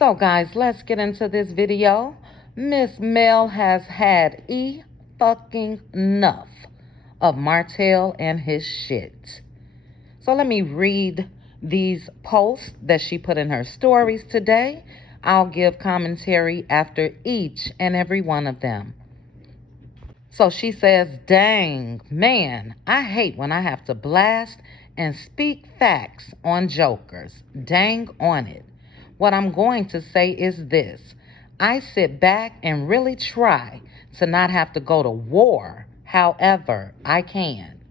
So guys, let's get into this video. Miss Mel has had fucking enough of Martell and his shit. So let me read these posts that she put in her stories today. I'll give commentary after each and every one of them. So she says, dang, man, I hate when I have to blast and speak facts on jokers. Dang on it. What I'm going to say is this. I sit back and really try to not have to go to war, however I can.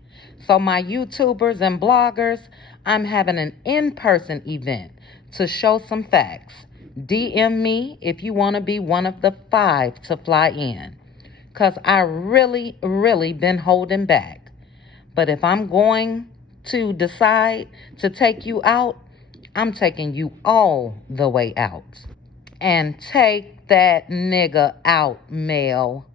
So my YouTubers and bloggers, I'm having an in-person event to show some facts. DM me if you want to be one of the 5 to fly in. Because I really been holding back. But if I'm going to decide to take you out, I'm taking you all the way out. And take that nigga out, Mel.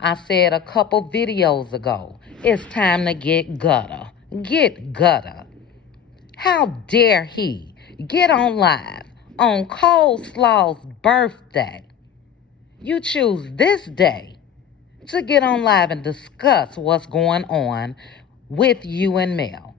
I said a couple videos ago, it's time to get gutter. Get gutter. How dare he get on live on Coleslaw's birthday? You choose this day to get on live and discuss what's going on with you and Mel.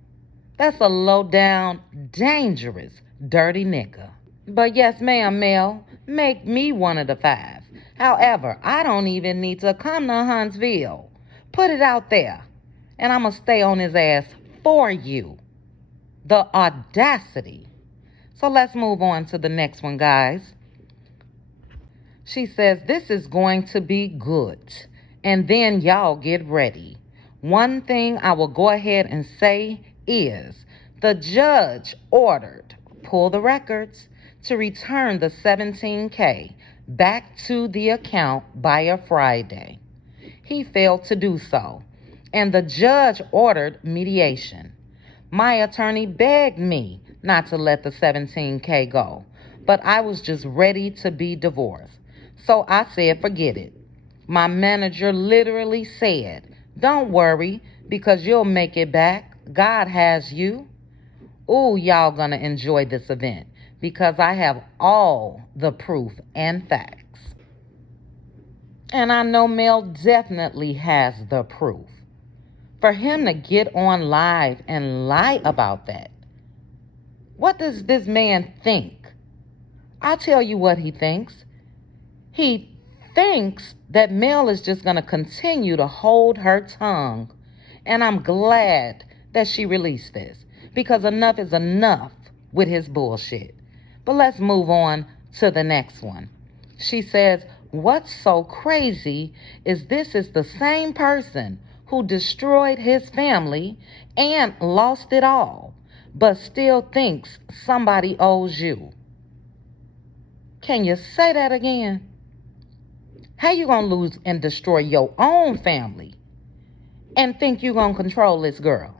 That's a low down, dangerous, dirty nigga. But yes, ma'am, Mel, make me one of the 5. However, I don't even need to come to Huntsville. Put it out there, and I'm going to stay on his ass for you. The audacity. So let's move on to the next one, guys. She says, this is going to be good. And then y'all get ready. One thing I will go ahead and say is the judge ordered, pull the records, to return the $17K back to the account by a Friday. He failed to do so, and the judge ordered mediation. My attorney begged me not to let the $17K go, but I was just ready to be divorced. So I said, forget it. My manager literally said, don't worry, because you'll make it back. God has you. Ooh, y'all gonna enjoy this event because I have all the proof and facts. And I know Mel definitely has the proof. For him to get on live and lie about that, what does this man think? I'll tell you what he thinks. He thinks that Mel is just going to continue to hold her tongue. And I'm glad that she released this because enough is enough with his bullshit. But let's move on to the next one. She says, what's so crazy is this is the same person who destroyed his family and lost it all, but still thinks somebody owes you. Can you say that again? How you gonna lose and destroy your own family and think you gonna control this girl?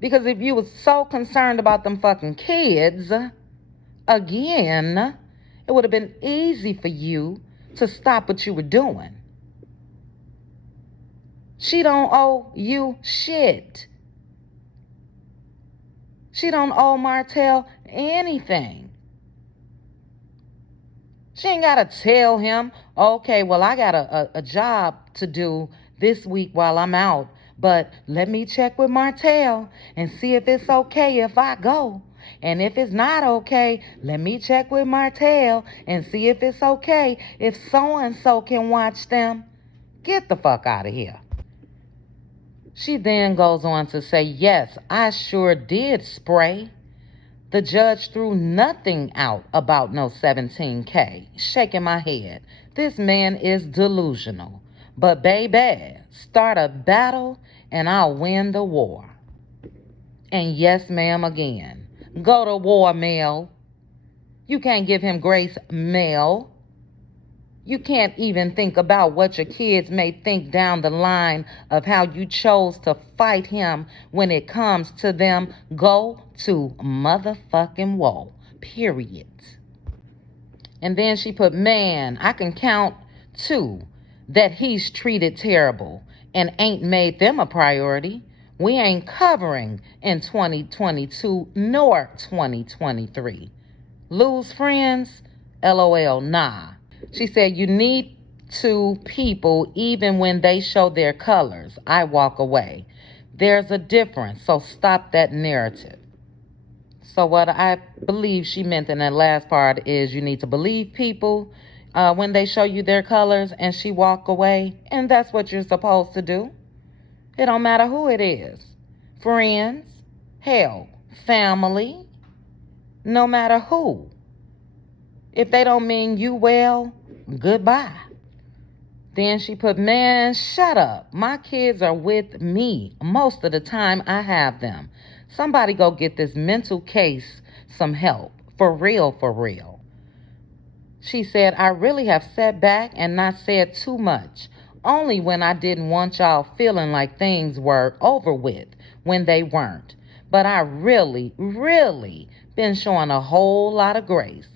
Because if you was so concerned about them fucking kids, again, it would have been easy for you to stop what you were doing. She don't owe you shit. She don't owe Martell anything. She ain't got to tell him, okay, well, I got a job to do this week while I'm out, but let me check with Martell and see if it's okay if I go. And if it's not okay, let me check with Martell and see if it's okay if so-and-so can watch them. Get the fuck out of here. She then goes on to say, yes, I sure did spray. The judge threw nothing out about no $17K. Shaking my head. This man is delusional. But baby, start a battle and I'll win the war. And yes, ma'am, again. Go to war, Mel. You can't give him grace, Mel. You can't even think about what your kids may think down the line of how you chose to fight him when it comes to them. Go to motherfucking war, period. And then she put, man, I can count 2 that he's treated terrible and ain't made them a priority. We ain't covering in 2022 nor 2023. Lose friends? LOL, nah. She said, you need to people even when they show their colors. I walk away. There's a difference, so stop that narrative. So what I believe she meant in that last part is you need to believe people when they show you their colors and she walk away. And that's what you're supposed to do. It don't matter who it is. Friends, hell, family, no matter who. If they don't mean you well, goodbye. Then she put, man, shut up. My kids are with me most of the time I have them. Somebody go get this mental case some help. For real, for real. She said, I really have sat back and not said too much. Only when I didn't want y'all feeling like things were over with when they weren't. But I really, really been showing a whole lot of grace.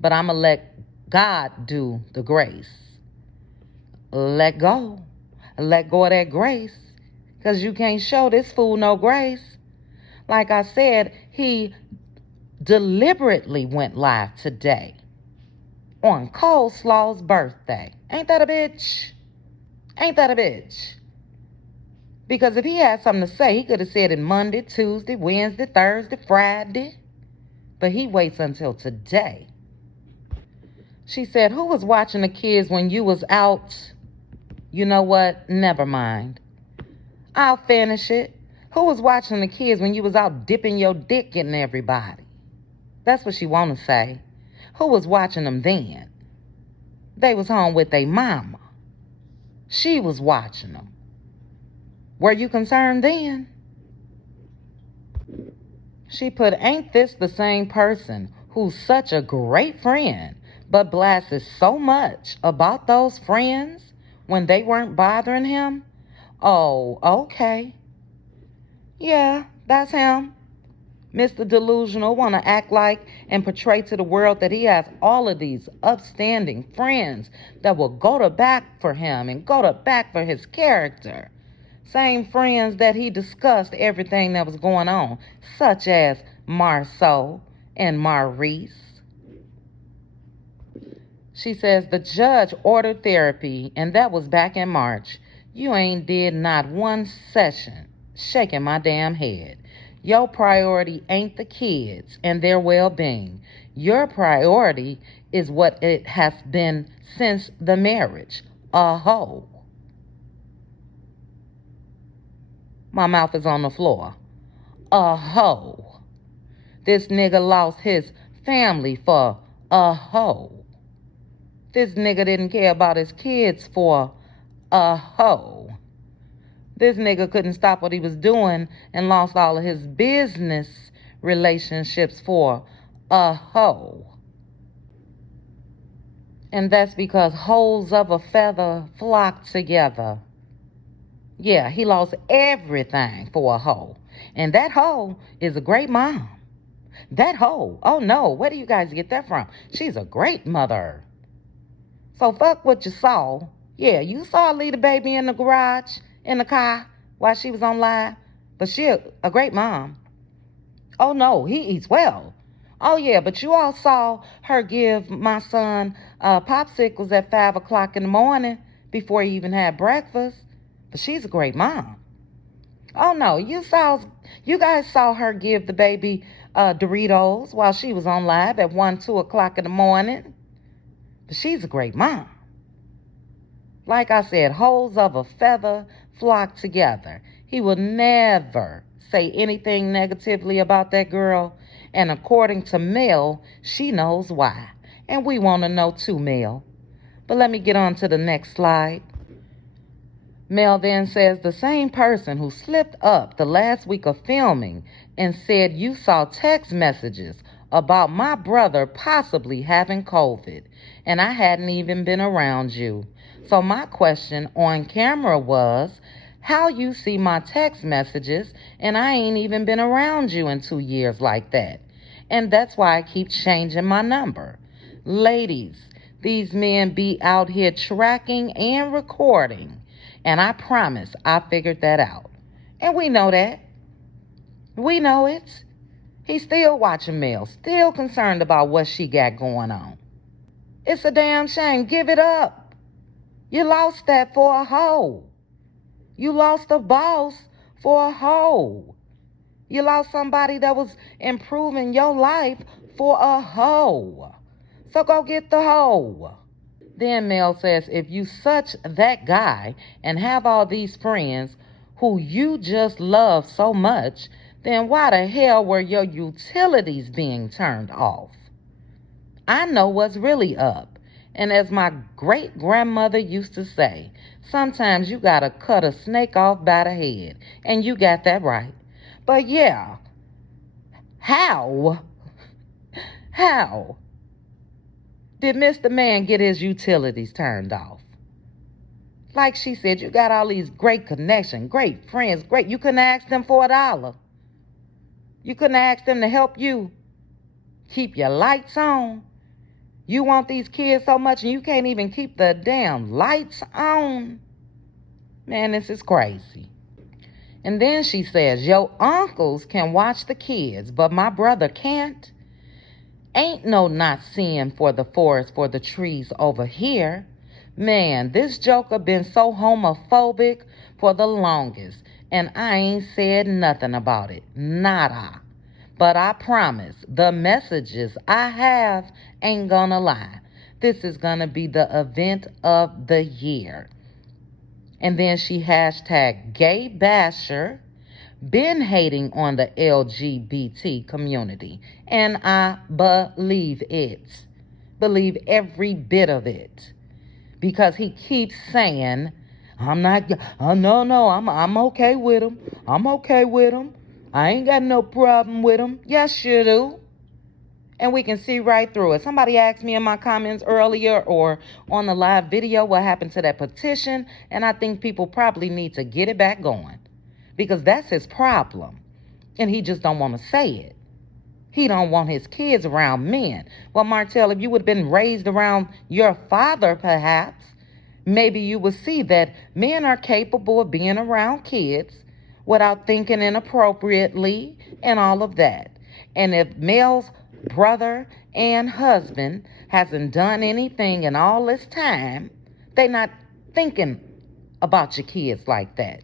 But I'ma let God do the grace. Let go. Let go of that grace. Because you can't show this fool no grace. Like I said, he deliberately went live today on Coleslaw's birthday. Ain't that a bitch? Ain't that a bitch? Because if he had something to say, he could have said it Monday, Tuesday, Wednesday, Thursday, Friday. But he waits until today. She said, who was watching the kids when you was out? You know what? Never mind. I'll finish it. Who was watching the kids when you was out dipping your dick in everybody? That's what she want to say. Who was watching them then? They was home with their mama. She was watching them. Were you concerned then? She put, ain't this the same person who's such a great friend, but blasted so much about those friends when they weren't bothering him? Oh, okay. Yeah, that's him. Mr. Delusional want to act like and portray to the world that he has all of these upstanding friends that will go to bat for him and go to bat for his character. Same friends that he discussed everything that was going on, such as Marceau and Maurice. She says the judge ordered therapy, and that was back in March. You ain't did not one session. Shaking my damn head. Your priority ain't the kids and their well-being. Your priority is what it has been since the marriage. A hoe. My mouth is on the floor. A hoe. This nigga lost his family for a hoe. This nigga didn't care about his kids for a hoe. This nigga couldn't stop what he was doing and lost all of his business relationships for a hoe. And that's because hoes of a feather flock together. Yeah, he lost everything for a hoe. And that hoe is a great mom. That hoe, oh no, where do you guys get that from? She's a great mother. So fuck what you saw. Yeah, you saw her leave the baby in the garage, in the car, while she was on live. But she a great mom. Oh no, he eats well. Oh yeah, but you all saw her give my son popsicles at 5 o'clock in the morning before he even had breakfast. But she's a great mom. Oh no, you guys saw her give the baby Doritos while she was on live at 1, 2 o'clock in the morning. But she's a great mom. Like I said, hoes of a feather flock together. He will never say anything negatively about that girl. And according to Mel, she knows why. And we want to know too, Mel. But let me get on to the next slide. Mel then says the same person who slipped up the last week of filming and said you saw text messages about my brother possibly having COVID, and I hadn't even been around you. So my question on camera was, how you see my text messages and I ain't even been around you in 2 years like that? And that's why I keep changing my number. Ladies, these men be out here tracking and recording. And I promise I figured that out. And we know that. We know it. He's still watching Mel, still concerned about what she got going on. It's a damn shame. Give it up. You lost that for a hoe. You lost a boss for a hoe. You lost somebody that was improving your life for a hoe. So go get the hoe. Then Mel says, if you such that guy and have all these friends who you just love so much, then why the hell were your utilities being turned off? I know what's really up. And as my great-grandmother used to say, sometimes you gotta cut a snake off by the head. And you got that right. But yeah, how did Mr. Man get his utilities turned off? Like she said, you got all these great connections, great friends, great. You couldn't ask them for $1. You couldn't ask them to help you keep your lights on. You want these kids so much and you can't even keep the damn lights on. Man, this is crazy. And then she says, your uncles can watch the kids, but my brother can't. Ain't no not seeing for the forest for the trees over here. Man, this joker been so homophobic for the longest, and I ain't said nothing about it. Nada. But I promise, the messages I have ain't gonna lie. This is gonna be the event of the year. And then she hashtag gay basher, been hating on the LGBT community. And I believe it. Believe every bit of it. Because he keeps saying, I'm okay with him. I'm okay with him. I ain't got no problem with him. Yes, you do. And we can see right through it. Somebody asked me in my comments earlier or on the live video what happened to that petition. And I think people probably need to get it back going. Because that's his problem. And he just don't want to say it. He don't want his kids around men. Well, Martell, if you would have been raised around your father, perhaps, maybe you would see that men are capable of being around kids without thinking inappropriately and all of that. And if Mel's brother and husband hasn't done anything in all this time, they not thinking about your kids like that.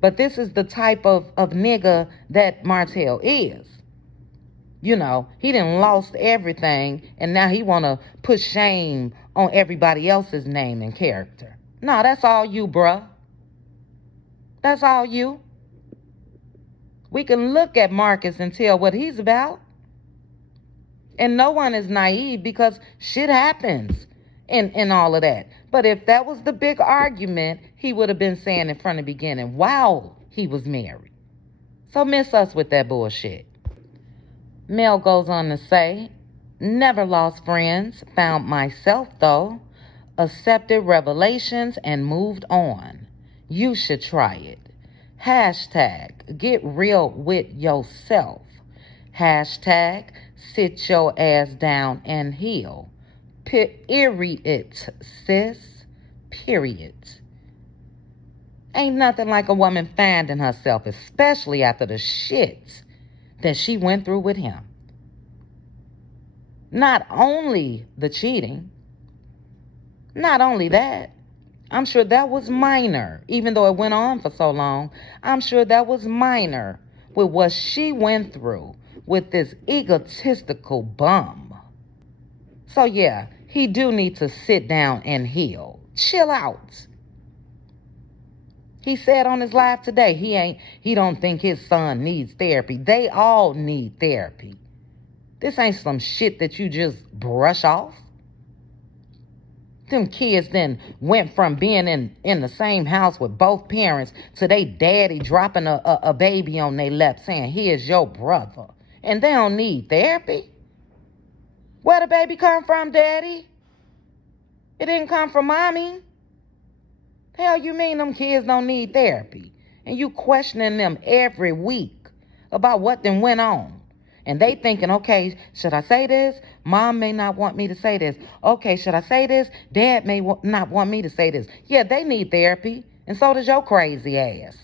But this is the type of nigga that Martell is. You know, he done lost everything, and now he want to put shame on everybody else's name and character. No, that's all you, bruh. That's all you. We can look at Marcus and tell what he's about. And no one is naive because shit happens in all of that. But if that was the big argument, he would have been saying it from the beginning, wow, he was married. So miss us with that bullshit. Mel goes on to say, never lost friends, found myself though, accepted revelations and moved on. You should try it. Hashtag get real with yourself. Hashtag sit your ass down and heal. Period, sis. Period. Ain't nothing like a woman finding herself, especially after the shit that she went through with him. Not only the cheating, not only that, I'm sure that was minor, even though it went on for so long. I'm sure that was minor with what she went through with this egotistical bum. So yeah, he do need to sit down and heal. Chill out. He said on his live today, he don't think his son needs therapy. They all need therapy. This ain't some shit that you just brush off. Them kids then went from being in the same house with both parents to they daddy dropping a baby on their lap saying, here's your brother. And they don't need therapy. Where the baby come from, daddy? It didn't come from mommy. Hell, you mean them kids don't need therapy? And you questioning them every week about what then went on. And they thinking, okay, should I say this? Mom may not want me to say this. Okay, should I say this? Dad may not want me to say this. Yeah, they need therapy. And so does your crazy ass.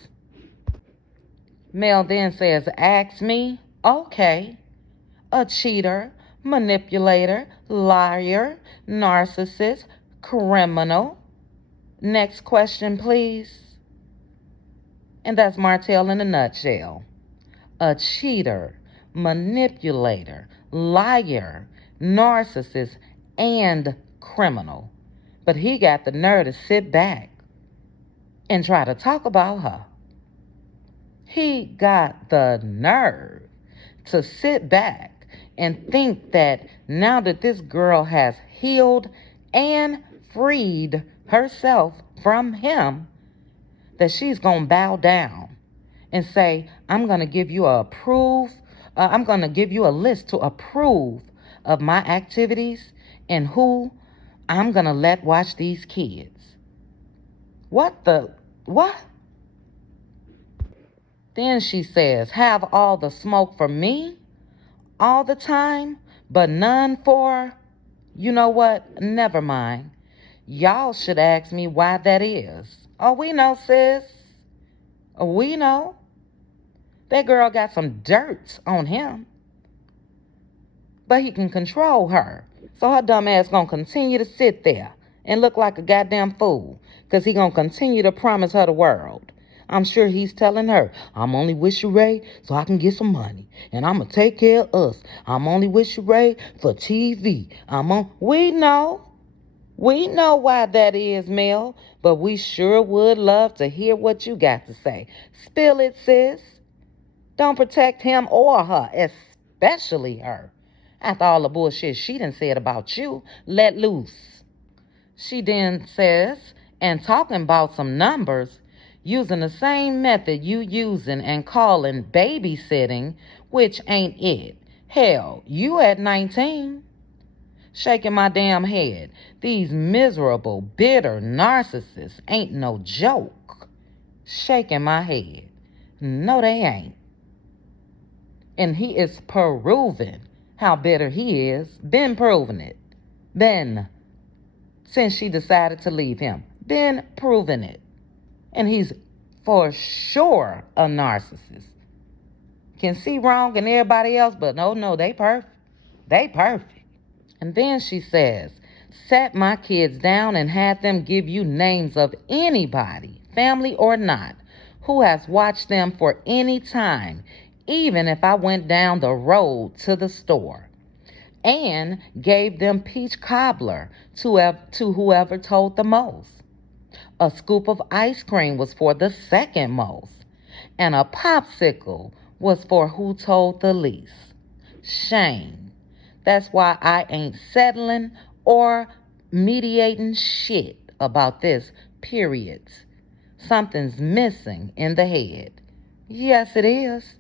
Mel then says, ask me, Okay, a cheater, manipulator, liar, narcissist, criminal. Next question, please. And that's Martell in a nutshell. A cheater, manipulator, liar, narcissist, and criminal. But he got the nerve to sit back and try to talk about her. He got the nerve to sit back and think that now that this girl has healed and freed herself from him, that she's going to bow down and say, I'm going to give you I'm going to give you a list to approve of my activities and who I'm going to let watch these kids. What? Then she says, have all the smoke for me all the time, but none for, you know what? Never mind. Y'all should ask me why that is. Oh, we know, sis. We know. That girl got some dirt on him. But he can control her. So her dumb ass gonna continue to sit there and look like a goddamn fool. Because he gonna continue to promise her the world. I'm sure he's telling her, I'm only with Shari so I can get some money. And I'm gonna take care of us. I'm only with Shari for TV. We know. We know why that is, Mel. But we sure would love to hear what you got to say. Spill it, sis. Don't protect him or her, especially her. After all the bullshit she done said about you, let loose. She then says, and talking about some numbers, using the same method you using and calling babysitting, which ain't it. Hell, you at 19. Shaking my damn head. These miserable, bitter narcissists ain't no joke. Shaking my head. No, they ain't. And he is proving how bitter he is. Been proving it. Been. Since she decided to leave him. Been proving it. And he's for sure a narcissist. Can see wrong in everybody else, but no, they perfect. They perfect. And then she says, sat my kids down and had them give you names of anybody, family or not, who has watched them for any time, even if I went down the road to the store, and gave them peach cobbler to whoever told the most. A scoop of ice cream was for the second most, and a popsicle was for who told the least. Shame. That's why I ain't settling or mediating shit about this, period. Something's missing in the head. Yes, it is.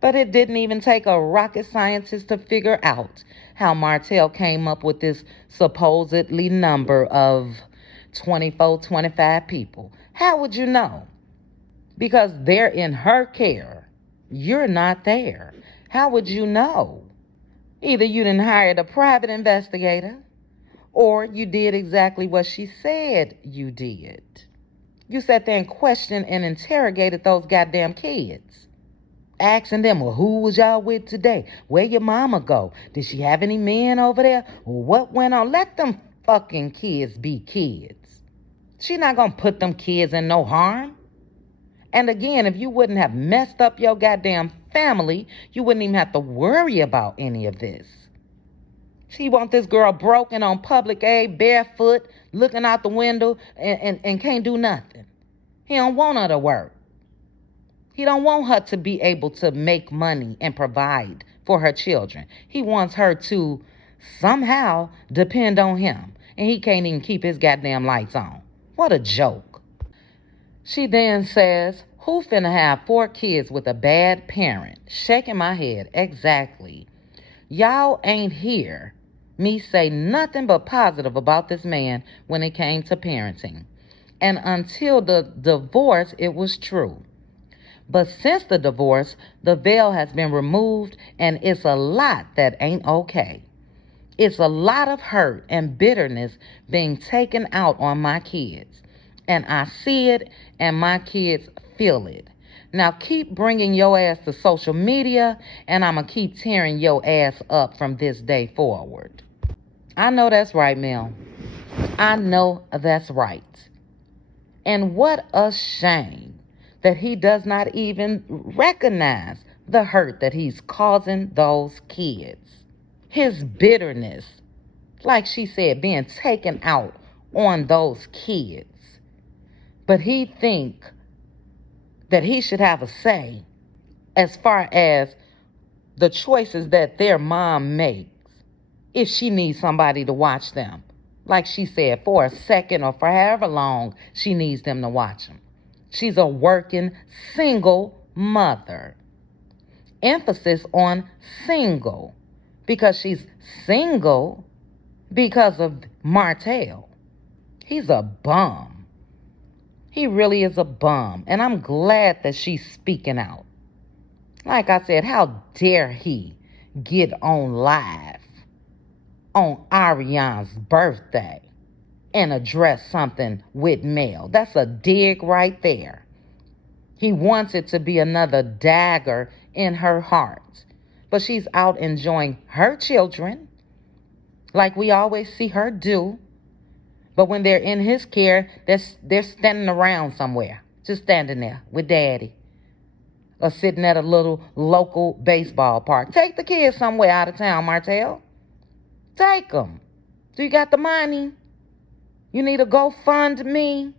But it didn't even take a rocket scientist to figure out how Martell came up with this supposedly number of 24, 25 people. How would you know? Because they're in her care. You're not there. How would you know? Either you didn't hire a private investigator, or you did exactly what she said you did. You sat there and questioned and interrogated those goddamn kids. Asking them, well, who was y'all with today? Where your mama go? Did she have any men over there? What went on? Let them fucking kids be kids. She not gonna put them kids in no harm. And again, if you wouldn't have messed up your goddamn family, you wouldn't even have to worry about any of this. She want this girl broken on public aid, barefoot, looking out the window, and can't do nothing. He don't want her to work. He don't want her to be able to make money and provide for her children. He wants her to somehow depend on him. And he can't even keep his goddamn lights on. What a joke. She then says, who finna have 4 kids with a bad parent? Shaking my head. Exactly. Y'all ain't hear me say nothing but positive about this man when it came to parenting. And until the divorce, it was true. But since the divorce, the veil has been removed, and it's a lot that ain't okay. It's a lot of hurt and bitterness being taken out on my kids. And I see it, and my kids feel it. Now keep bringing your ass to social media, and I'm going to keep tearing your ass up from this day forward. I know that's right, Mel. I know that's right. And what a shame that he does not even recognize the hurt that he's causing those kids. His bitterness, like she said, being taken out on those kids. But he think that he should have a say as far as the choices that their mom makes if she needs somebody to watch them. Like she said, for a second or for however long she needs them to watch them. She's a working single mother. Emphasis on single, because she's single because of Martell. He's a bum. He really is a bum. And I'm glad that she's speaking out. Like I said, how dare he get on live on Ariane's birthday and address something with Mel? That's a dig right there. He wants it to be another dagger in her heart. But she's out enjoying her children like we always see her do. But when they're in his care, they're standing around somewhere, just standing there with daddy, or sitting at a little local baseball park. Take the kids somewhere out of town, Martell. Take them. Do you got the money? You need a GoFundMe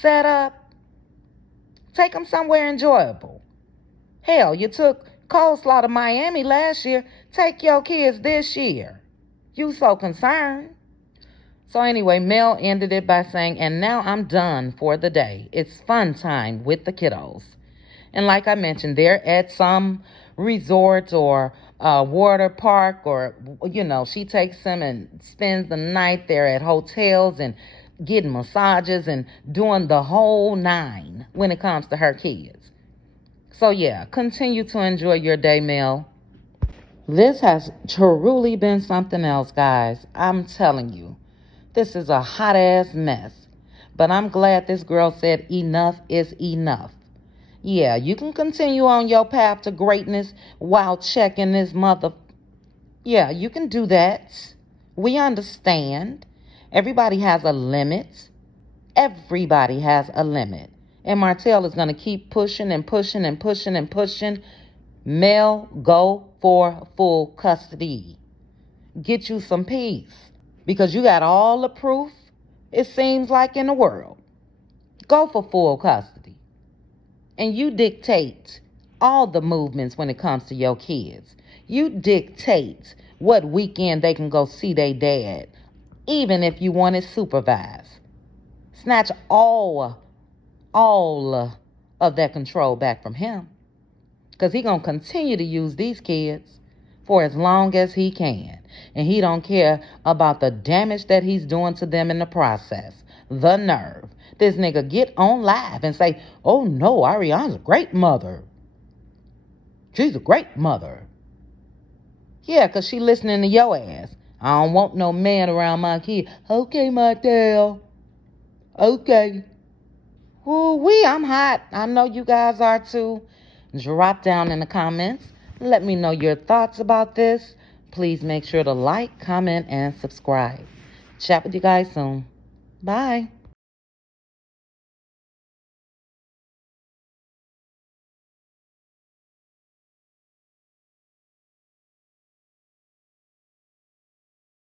set up? Take them somewhere enjoyable. Hell, you took coleslaw to Miami last year. Take your kids this year. You so concerned. So anyway, Mel ended it by saying, and now I'm done for the day. It's fun time with the kiddos. And like I mentioned, they're at some resort or water park, or, she takes them and spends the night there at hotels and getting massages and doing the whole nine when it comes to her kids. So yeah, continue to enjoy your day, Mel. This has truly been something else, guys. I'm telling you. This is a hot-ass mess. But I'm glad this girl said enough is enough. Yeah, you can continue on your path to greatness while checking this mother. Yeah, you can do that. We understand. Everybody has a limit. Everybody has a limit. And Martell is going to keep pushing and pushing and pushing and pushing. Mel, go for full custody. Get you some peace. Because you got all the proof, it seems like, in the world. Go for full custody. And you dictate all the movements when it comes to your kids. You dictate what weekend they can go see their dad, even if you want it supervised. Snatch all of that control back from him. Because he going to continue to use these kids for as long as he can. And he don't care about the damage that he's doing to them in the process. The nerve. This nigga get on live and say, oh no, Ariane's a great mother. She's a great mother. Yeah, because she listening to your ass. I don't want no man around my kid. Okay, Martell. Okay. Ooh-wee, I'm hot. I know you guys are too. Drop down in the comments. Let me know your thoughts about this. Please make sure to like, comment, and subscribe. Chat with you guys soon. Bye.